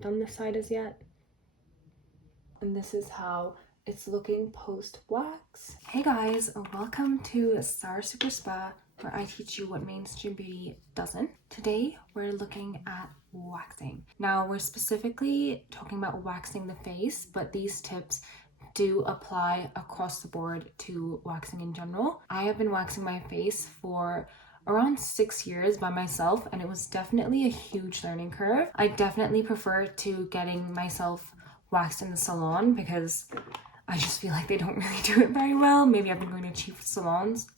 haven't done this side as yet. And this is how it's looking post wax. Hey guys, welcome to Star Super Spa, where I teach you what mainstream beauty doesn't. Today we're looking at waxing. Now we're specifically talking about waxing the face, but these tips do apply across the board to waxing in general. I have been waxing my face for around 6 years by myself, and it was definitely a huge learning curve. I definitely prefer to getting myself waxed in the salon because I just feel like they don't really do it very well. Maybe I've been going to cheap salons.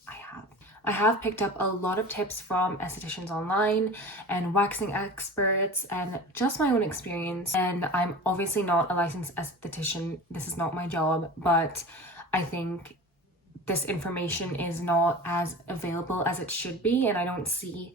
I have picked up a lot of tips from estheticians online and waxing experts and just my own experience. And I'm obviously not a licensed esthetician. This is not my job, but I think this information is not as available as it should be. And I don't see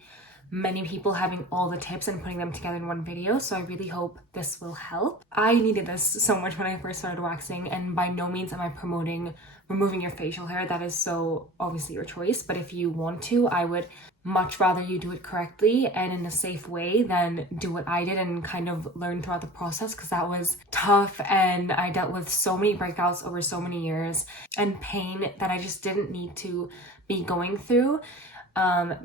many people having all the tips and putting them together in one video, so I really hope this will help. I needed this so much when I first started waxing, and by no means am I promoting removing your facial hair. That is so obviously your choice, but if you want to, I would much rather you do it correctly and in a safe way than do what I did and kind of learn throughout the process, because that was tough and I dealt with so many breakouts over so many years and pain that I just didn't need to be going through.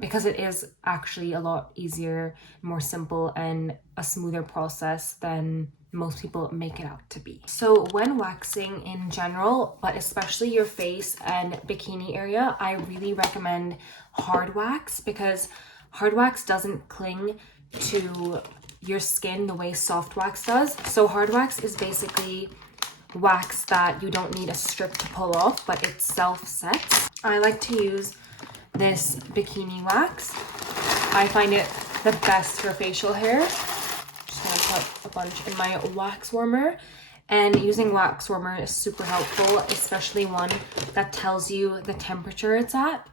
Because it is actually a lot easier, more simple, and a smoother process than most people make it out to be. So when waxing in general, but especially your face and bikini area, I really recommend hard wax, because hard wax doesn't cling to your skin the way soft wax does. So hard wax is basically wax that you don't need a strip to pull off, but it self-sets. I like to use this bikini wax. I find it the best for facial hair. Just gonna put a bunch in my wax warmer, and using wax warmer is super helpful, especially one that tells you the temperature it's at,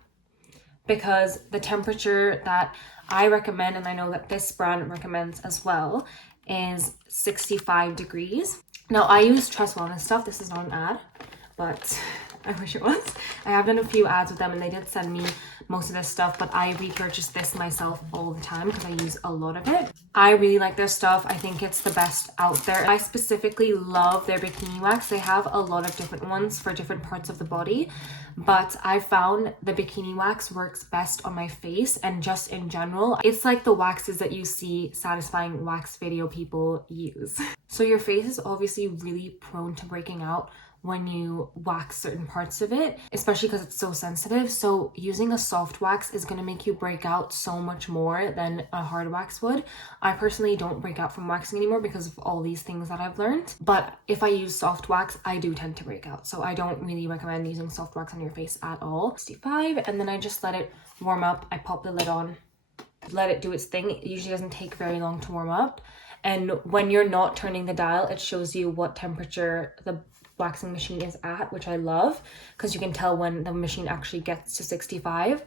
because the temperature that I recommend, and I know that this brand recommends as well, is 65 degrees. Now I use Trust Wellness stuff. This is not an ad, but I wish it was. I have done a few ads with them and they did send me most of this stuff, but I repurchase this myself all the time because I use a lot of it. I really like their stuff. I think it's the best out there. I specifically love their bikini wax. They have a lot of different ones for different parts of the body, but I found the bikini wax works best on my face and just in general. It's like the waxes that you see satisfying wax video people use. So your face is obviously really prone to breaking out when you wax certain parts of it, especially because it's so sensitive. So using a soft wax is going to make you break out so much more than a hard wax would. I personally don't break out from waxing anymore because of all these things that I've learned, but if I use soft wax, I do tend to break out. So I don't really recommend using soft wax on your face at all. 65, and then I just let it warm up. I pop the lid on, let it do its thing. It usually doesn't take very long to warm up, and when you're not turning the dial, it shows you what temperature the waxing machine is at, which I love, because you can tell when the machine actually gets to 65,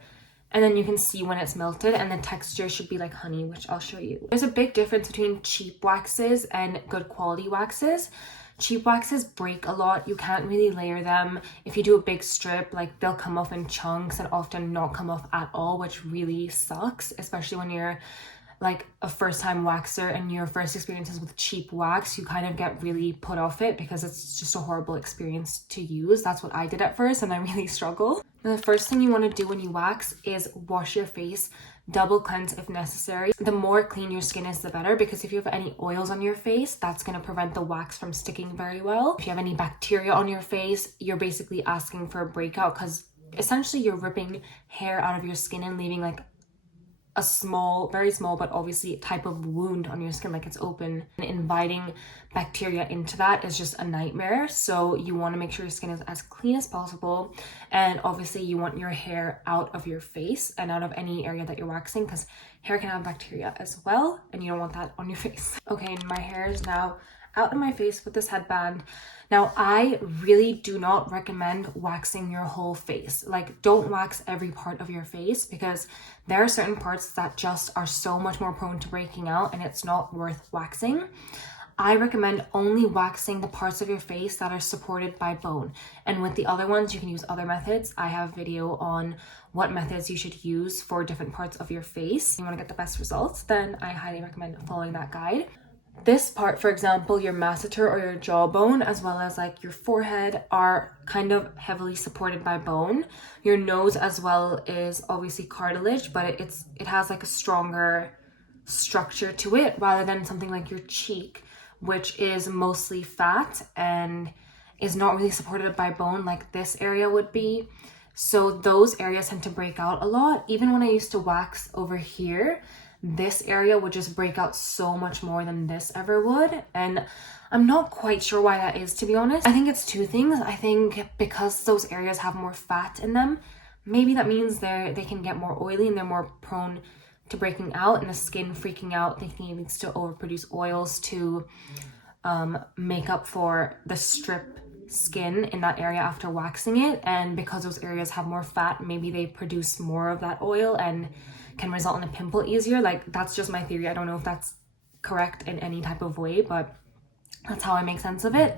and then you can see when it's melted, and the texture should be like honey, which I'll show you. There's a big difference between cheap waxes and good quality waxes. Cheap waxes break a lot. You can't really layer them. If you do a big strip, like they'll come off in chunks and often not come off at all, which really sucks, especially when you're like a first-time waxer and your first experiences with cheap wax. You kind of get really put off it because it's just a horrible experience to use. That's what I did at first, and I really struggle. The first thing you want to do when you wax is wash your face, double cleanse if necessary. The more clean your skin is, the better, because if you have any oils on your face, that's going to prevent the wax from sticking very well. If you have any bacteria on your face, you're basically asking for a breakout, because essentially you're ripping hair out of your skin and leaving like a small, very small, but obviously type of wound on your skin, like it's open, and inviting bacteria into that is just a nightmare. So you want to make sure your skin is as clean as possible, and obviously you want your hair out of your face and out of any area that you're waxing, because hair can have bacteria as well, and you don't want that on your face. Okay, my hair is now out of my face with this headband. Now, I really do not recommend waxing your whole face. Like, don't wax every part of your face, because there are certain parts that just are so much more prone to breaking out and it's not worth waxing. I recommend only waxing the parts of your face that are supported by bone. And with the other ones, you can use other methods. I have a video on what methods you should use for different parts of your face. If you want to get the best results, then I highly recommend following that guide. this part, for example, your masseter or your jawbone, as well as like your forehead, are kind of heavily supported by bone. Your nose as well is obviously cartilage, but it has like a stronger structure to it rather than something like your cheek, which is mostly fat and is not really supported by bone like this area would be. So those areas tend to break out a lot. Even when I used to wax over here, this area would just break out so much more than this ever would. And I'm not quite sure why that is, to be honest. I think it's two things. I think because those areas have more fat in them, maybe that means they can get more oily and they're more prone to breaking out and the skin freaking out, thinking it needs to overproduce oils to make up for the strip skin in that area after waxing it. And because those areas have more fat, maybe they produce more of that oil and can result in a pimple easier. Like, that's just my theory. I don't know if that's correct in any type of way, but that's how I make sense of it.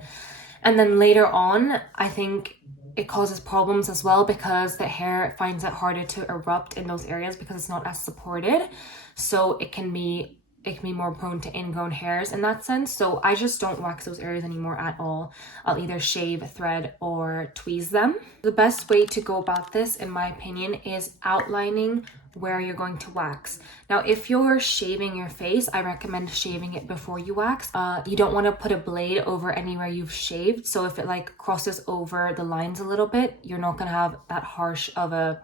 And then later on, I think it causes problems as well because the hair finds it harder to erupt in those areas because it's not as supported. So it can be more prone to ingrown hairs in that sense. So I just don't wax those areas anymore at all. I'll either shave, thread, or tweeze them. The best way to go about this, in my opinion, is outlining where you're going to wax. Now, if you're shaving your face, I recommend shaving it before you wax. You don't want to put a blade over anywhere you've shaved. So if it like crosses over the lines a little bit, you're not going to have that harsh of a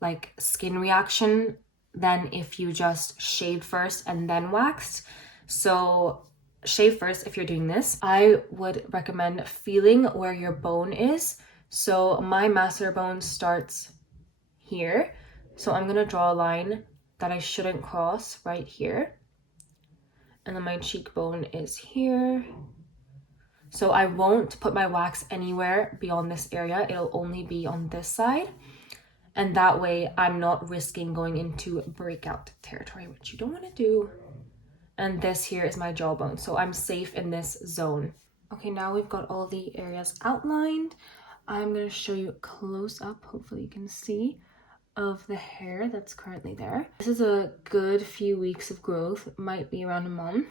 like skin reaction than if you just shaved first and then waxed. So shave first if you're doing this. I would recommend feeling where your bone is. So my masseter bone starts here. So I'm gonna draw a line that I shouldn't cross right here. And then my cheekbone is here. So I won't put my wax anywhere beyond this area. It'll only be on this side. And that way I'm not risking going into breakout territory, which you don't want to do. And this here is my jawbone. So I'm safe in this zone. Okay, now we've got all the areas outlined. I'm going to show you close up, hopefully you can see, of the hair that's currently there. This is a good few weeks of growth, might be around a month.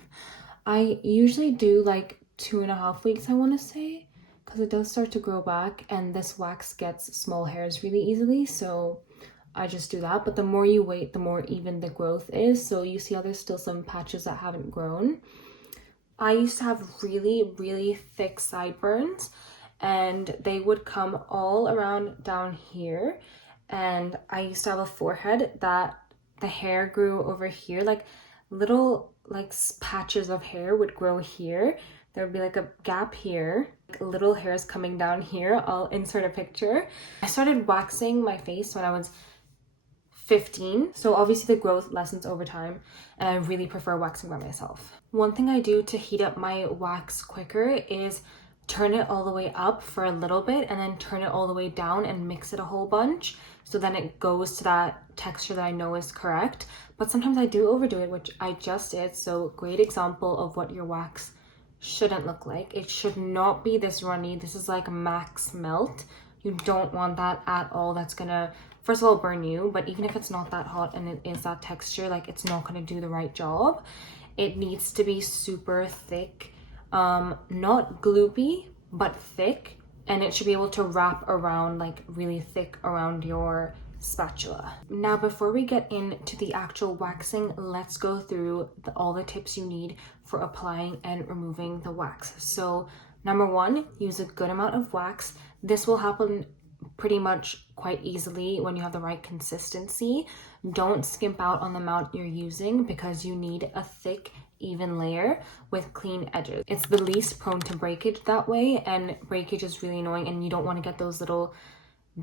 I usually do like 2.5 weeks, I want to say, because it does start to grow back and this wax gets small hairs really easily, so I just do that. But the more you wait, the more even the growth is. So you see how there's still some patches that haven't grown. I used to have really, really thick sideburns and they would come all around down here. And I used to have a forehead that the hair grew over here, like little like patches of hair would grow here. There would be like a gap here, like little hairs coming down here. I'll insert a picture. I started waxing my face when I was 15. So obviously the growth lessens over time and I really prefer waxing by myself. One thing I do to heat up my wax quicker is turn it all the way up for a little bit and then turn it all the way down and mix it a whole bunch. So then it goes to that texture that I know is correct. But sometimes I do overdo it, which I just did. So great example of what your wax shouldn't look like. It should not be this runny. This is like max melt. You don't want that at all. That's gonna, first of all, burn you. But even if it's not that hot and it is that texture, like it's not gonna do the right job. It needs to be super thick, not gloopy, but thick. And it should be able to wrap around, like really thick around your spatula. Now, before we get into the actual waxing, let's go through all the tips you need for applying and removing the wax. So number one, use a good amount of wax. This will happen pretty much quite easily when you have the right consistency. Don't skimp out on the amount you're using because you need a thick, even layer with clean edges. It's the least prone to breakage that way, and breakage is really annoying and you don't want to get those little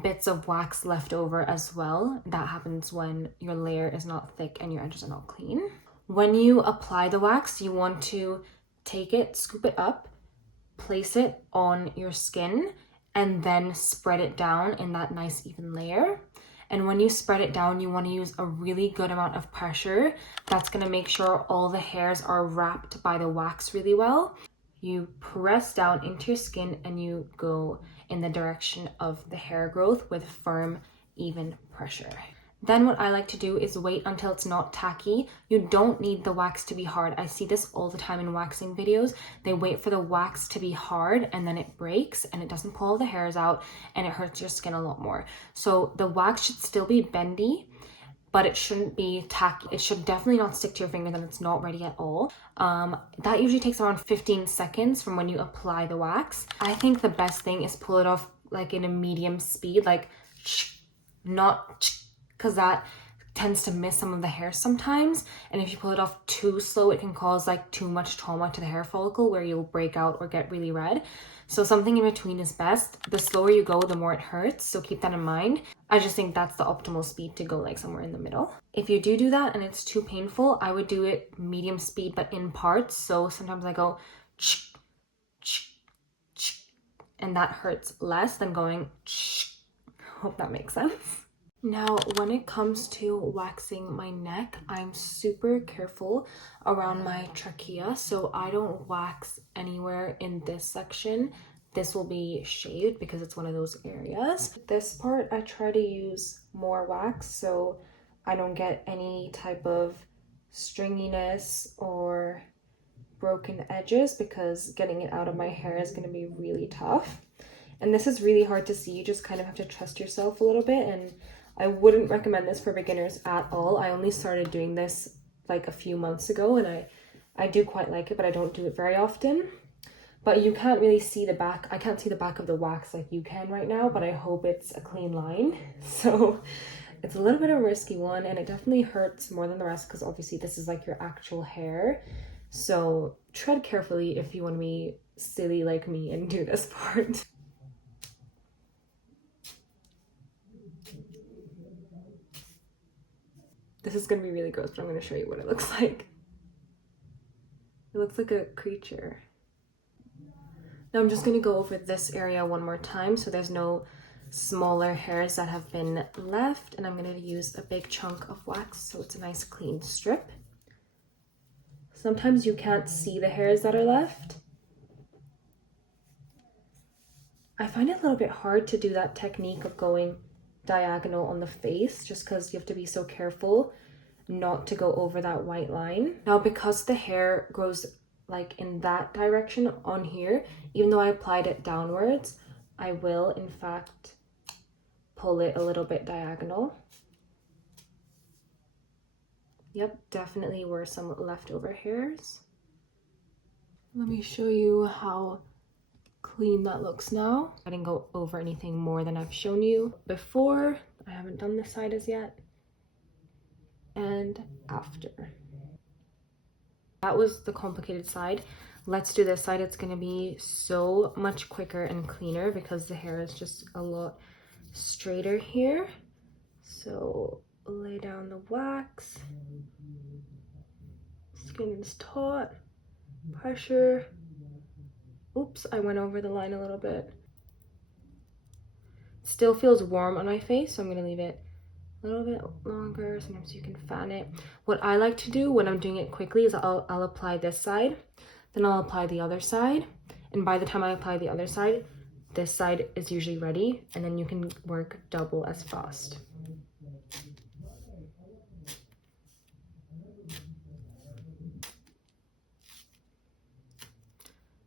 bits of wax left over as well. That happens when your layer is not thick and your edges are not clean. When you apply the wax, you want to take it, scoop it up, place it on your skin, and then spread it down in that nice even layer. And when you spread it down, you want to use a really good amount of pressure. That's going to make sure all the hairs are wrapped by the wax really well. You press down into your skin and you go in the direction of the hair growth with firm, even pressure. Then what I like to do is wait until it's not tacky. You don't need the wax to be hard. I see this all the time in waxing videos. They wait for the wax to be hard and then it breaks and it doesn't pull all the hairs out and it hurts your skin a lot more. So the wax should still be bendy, but it shouldn't be tacky. It should definitely not stick to your finger, then it's not ready at all. That usually takes around 15 seconds from when you apply the wax. I think the best thing is pull it off like in a medium speed, like not, because that tends to miss some of the hair sometimes. And if you pull it off too slow, it can cause like too much trauma to the hair follicle where you'll break out or get really red. So something in between is best. The slower you go, the more it hurts. So keep that in mind. I just think that's the optimal speed to go, like somewhere in the middle. If you do that and it's too painful, I would do it medium speed, but in parts. So sometimes I go and that hurts less than going. Hope that makes sense. Now, when it comes to waxing my neck, I'm super careful around my trachea, so I don't wax anywhere in this section. This will be shaved because it's one of those areas. This part, I try to use more wax so I don't get any type of stringiness or broken edges, because getting it out of my hair is going to be really tough. And this is really hard to see. You just kind of have to trust yourself a little bit, and I wouldn't recommend this for beginners at all. I only started doing this like a few months ago, and I do quite like it, but I don't do it very often. But you can't really see the back. I can't see the back of the wax like you can right now, but I hope it's a clean line. So it's a little bit of a risky one, and it definitely hurts more than the rest because obviously this is like your actual hair. So tread carefully if you want to be silly like me and do this part. This is going to be really gross, but I'm going to show you what it looks like. It looks like a creature. Now I'm just going to go over this area one more time so there's no smaller hairs that have been left. And I'm going to use a big chunk of wax so it's a nice clean strip. Sometimes you can't see the hairs that are left. I find it a little bit hard to do that technique of going diagonal on the face just because you have to be so careful not to go over that white line. Now, because the hair grows like in that direction on here, even though I applied it downwards, I will in fact pull it a little bit diagonal. Yep, definitely were some leftover hairs. Let me show you how clean that looks now. I didn't go over anything more than I've shown you before. I haven't done this side as yet. And after. That was the complicated side. Let's do this side. It's going to be so much quicker and cleaner because the hair is just a lot straighter here. So lay down the wax. Skin is taut. Pressure. Oops, I went over the line a little bit. Still feels warm on my face, so I'm going to leave it a little bit longer. Sometimes you can fan it. What I like to do when I'm doing it quickly is I'll apply this side, then I'll apply the other side, and by the time I apply the other side, this side is usually ready, and then you can work double as fast.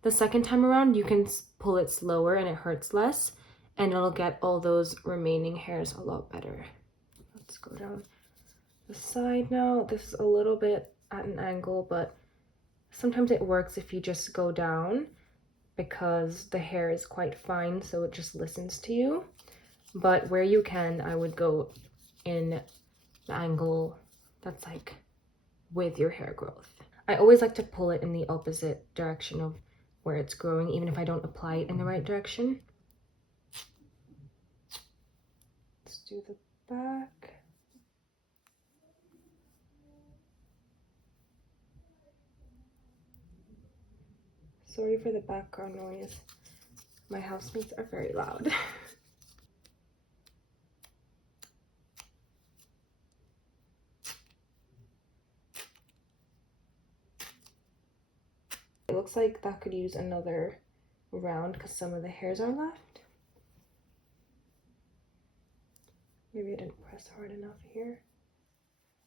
The second time around, you can pull it slower and it hurts less, and it'll get all those remaining hairs a lot better. Let's go down the side now. This is a little bit at an angle, but sometimes it works if you just go down because the hair is quite fine, so it just listens to you. But where you can, I would go in the angle that's like with your hair growth. I always like to pull it in the opposite direction of where it's growing, even if I don't apply it in the right direction. Let's do the back. Sorry for the background noise. My housemates are very loud. It looks like that could use another round because some of the hairs are left. Maybe I didn't press hard enough here.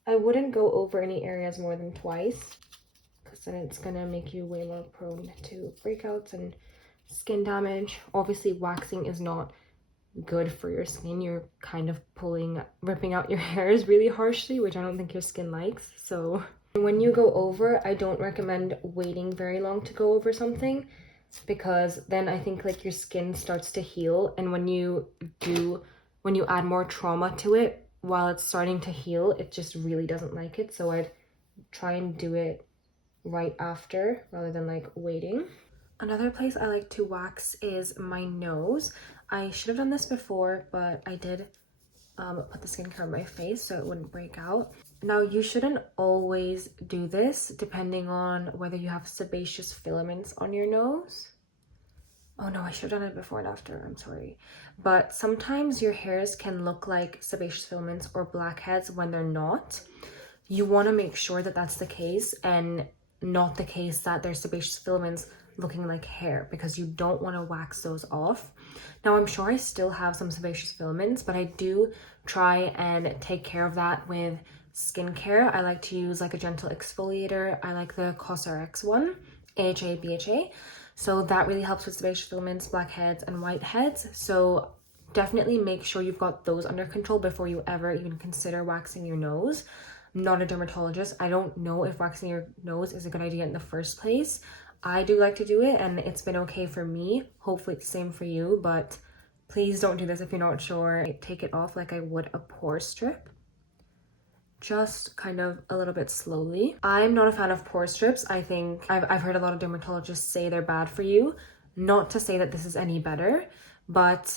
I wouldn't go over any areas more than twice, because then it's gonna make you way more prone to breakouts and skin damage. Obviously, waxing is not good for your skin. You're kind of ripping out your hairs really harshly, which I don't think your skin likes. So when you go over, I don't recommend waiting very long to go over something, because then I think like your skin starts to heal, and when you add more trauma to it while it's starting to heal, it just really doesn't like it. So I'd try and do it right after rather than like waiting. Another place I like to wax is my nose. I should have done this before, but I did put the skincare on my face so it wouldn't break out. Now, you shouldn't always do this depending on whether you have sebaceous filaments on your nose. Oh no, I should have done it before and after, I'm sorry. But sometimes your hairs can look like sebaceous filaments or blackheads when they're not. You want to make sure that that's the case, and not the case that there's sebaceous filaments looking like hair, because you don't want to wax those off. Now, I'm sure I still have some sebaceous filaments, but I do try and take care of that with skincare. I like to use like a gentle exfoliator. I like the COSRX one, AHA, BHA. So that really helps with sebaceous filaments, blackheads, and whiteheads. So definitely make sure you've got those under control before you ever even consider waxing your nose. I'm not a dermatologist. I don't know if waxing your nose is a good idea in the first place. I do like to do it, and it's been okay for me. Hopefully it's the same for you, but please don't do this if you're not sure. Take it off like I would a pore strip. Just kind of a little bit slowly. I'm not a fan of pore strips. I think I've heard a lot of dermatologists say they're bad for you. Not to say that this is any better, but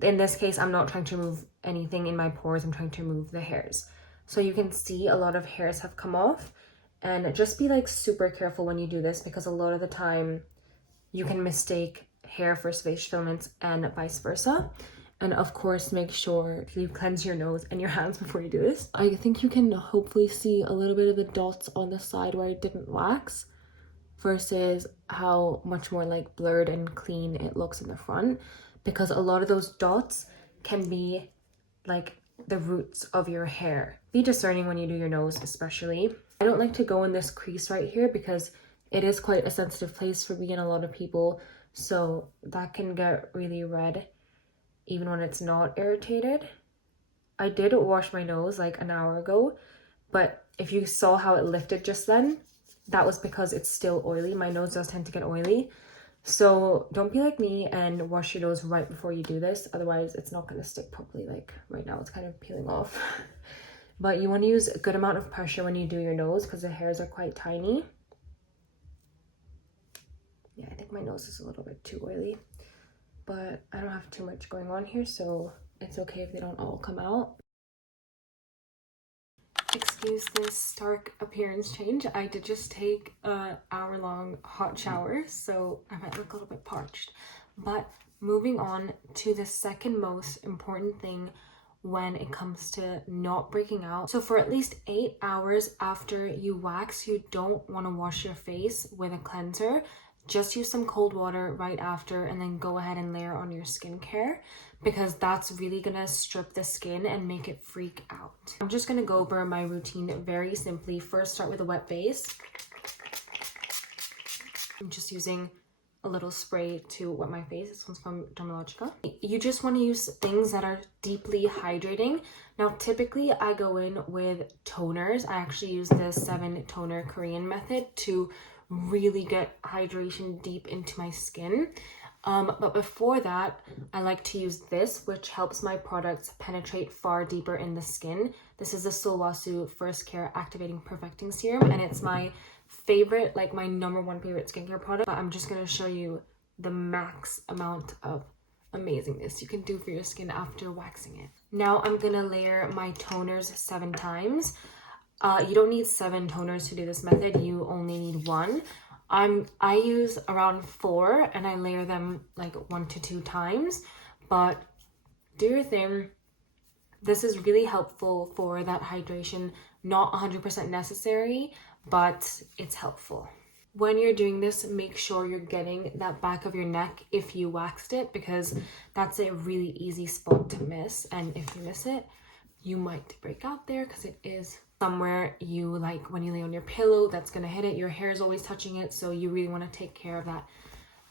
in this case, I'm not trying to remove anything in my pores. I'm trying to remove the hairs. So you can see a lot of hairs have come off, and just be like super careful when you do this, because a lot of the time you can mistake hair for sebaceous filaments and vice versa. And of course, make sure you cleanse your nose and your hands before you do this. I think you can hopefully see a little bit of the dots on the side where I didn't wax, versus how much more like blurred and clean it looks in the front, because a lot of those dots can be like the roots of your hair. Be discerning when you do your nose, especially. I don't like to go in this crease right here because it is quite a sensitive place for me and a lot of people, so that can get really red even when it's not irritated. I did wash my nose like an hour ago, but if you saw how it lifted just then, that was because it's still oily. My nose does tend to get oily. So don't be like me and wash your nose right before you do this. Otherwise, it's not going to stick properly. Like right now, it's kind of peeling off. But you want to use a good amount of pressure when you do your nose because the hairs are quite tiny. Yeah, I think my nose is a little bit too oily. But I don't have too much going on here, so it's okay if they don't all come out. Excuse this stark appearance change. I did just take an hour-long hot shower, so I might look a little bit parched. But moving on to the second most important thing when it comes to not breaking out. So for at least 8 hours after you wax, you don't want to wash your face with a cleanser. Just use some cold water right after, and then go ahead and layer on your skincare, because that's really gonna strip the skin and make it freak out. I'm just gonna go over my routine very simply. First, start with a wet base. I'm just using a little spray to wet my face. This one's from Dermalogica. You just want to use things that are deeply hydrating. Now, typically I go in with toners. I actually use the 7 toner Korean method to really get hydration deep into my skin. But before that, I like to use this, which helps my products penetrate far deeper in the skin. This is the Solwasu First Care Activating Perfecting Serum, and it's my favorite, like my #1 favorite skincare product. But I'm just going to show you the max amount of amazingness you can do for your skin after waxing it. Now I'm going to layer my toners 7 times. You don't need 7 toners to do this method. You only need 1. I use around 4, and I layer them like 1 to 2 times. But do your thing. This is really helpful for that hydration. Not 100% necessary, but it's helpful. When you're doing this, make sure you're getting that back of your neck if you waxed it, because that's a really easy spot to miss. And if you miss it, you might break out there because it is somewhere you like when you lay on your pillow that's gonna hit it. Your hair is always touching it, so you really want to take care of that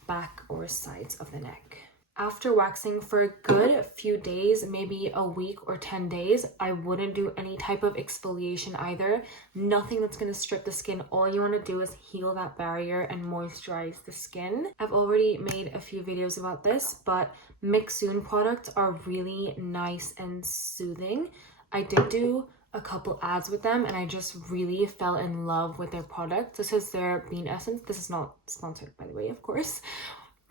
back or sides of the neck. After waxing for a good few days, maybe a week or 10 days, I wouldn't do any type of exfoliation either. Nothing that's going to strip the skin. All you want to do is heal that barrier and moisturize the skin. I've already made a few videos about this, but Mixsoon products are really nice and soothing. I did do a couple ads with them and I just really fell in love with their product. This is their Bean Essence. This is not sponsored, by the way, of course.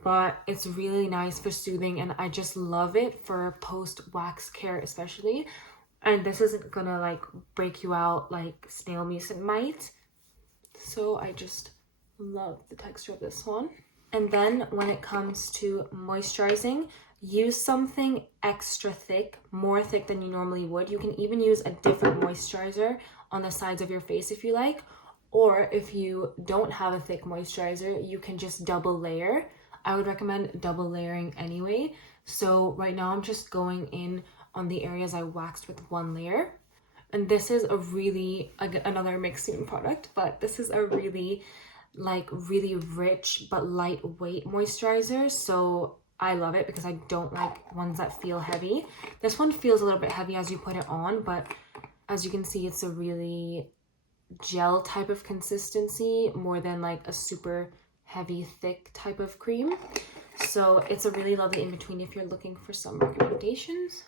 But it's really nice for soothing and I just love it for post-wax care especially. And this isn't gonna like break you out like snail mucin might. So I just love the texture of this one. And then when it comes to moisturizing, use something extra thick, more thick than you normally would. You can even use a different moisturizer on the sides of your face if you like. Or if you don't have a thick moisturizer, you can just double layer. I would recommend double layering anyway. So right now I'm just going in on the areas I waxed with one layer. And this is a really, another Mixsoon product, but this is a really rich but lightweight moisturizer. So I love it because I don't like ones that feel heavy. This one feels a little bit heavy as you put it on, but as you can see, it's a really gel type of consistency more than like a super heavy thick type of cream. So it's a really lovely in between if you're looking for some recommendations.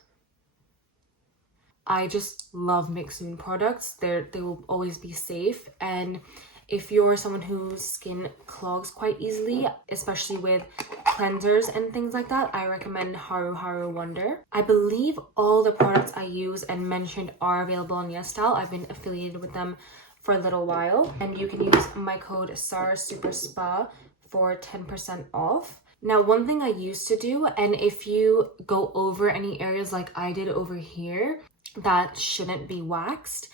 I just love Mixsoon products. They will always be safe, and if you're someone whose skin clogs quite easily, especially with cleansers and things like that, I recommend Haru Haru Wonder. I believe all the products I use and mentioned are available on YesStyle. I've been affiliated with them for a little while, and you can use my code SARSuperSpa for 10% off. Now, one thing I used to do, and if you go over any areas like I did over here that shouldn't be waxed,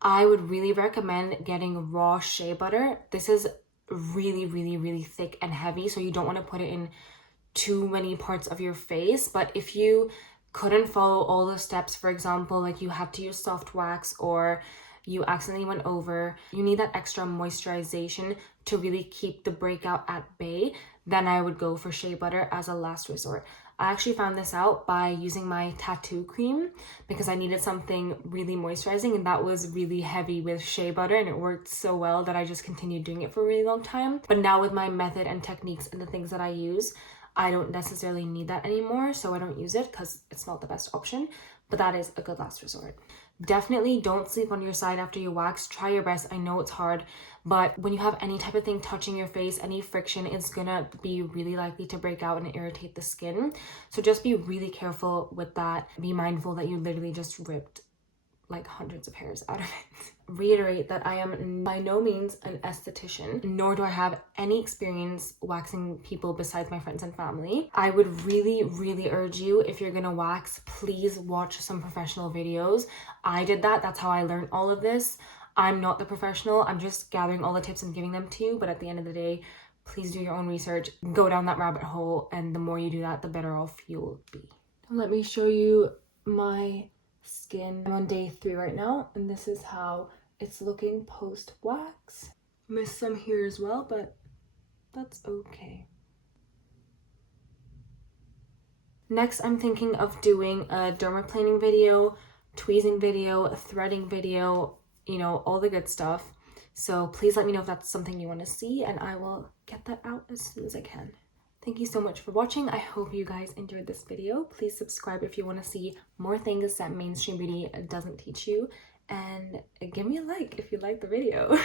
I would really recommend getting raw shea butter. This is really thick and heavy, so you don't want to put it in too many parts of your face. But if you couldn't follow all the steps, for example, like you had to use soft wax or you accidentally went over, you need that extra moisturization to really keep the breakout at bay, then I would go for shea butter as a last resort. I actually found this out by using my tattoo cream because I needed something really moisturizing, and that was really heavy with shea butter, and it worked so well that I just continued doing it for a really long time. But now with my method and techniques and the things that I use, I don't necessarily need that anymore, so I don't use it because it's not the best option, but that is a good last resort. Definitely don't sleep on your side after you wax. Try your best. I know it's hard, but when you have any type of thing touching your face, any friction, it's gonna be really likely to break out and irritate the skin. So just be really careful with that. Be mindful that you literally just ripped like hundreds of hairs out of it. Reiterate that I am by no means an esthetician, nor do I have any experience waxing people besides my friends and family. I would really urge you, if you're gonna wax, please watch some professional videos. I did that. That's how I learned all of this. I'm not the professional. I'm just gathering all the tips and giving them to you, but at the end of the day, please do your own research. Go down that rabbit hole, and the more you do that, the better off you'll be. Let me show you my skin. I'm on day 3 right now, and this is how it's looking post wax. Missed some here as well, but that's okay. Next, I'm thinking of doing a dermaplaning video, tweezing video, a threading video, you know, all the good stuff. So please let me know if that's something you want to see, and I will get that out as soon as I can. Thank you so much for watching. I hope you guys enjoyed this video. Please subscribe if you want to see more things that mainstream beauty doesn't teach you, and give me a like if you like the video.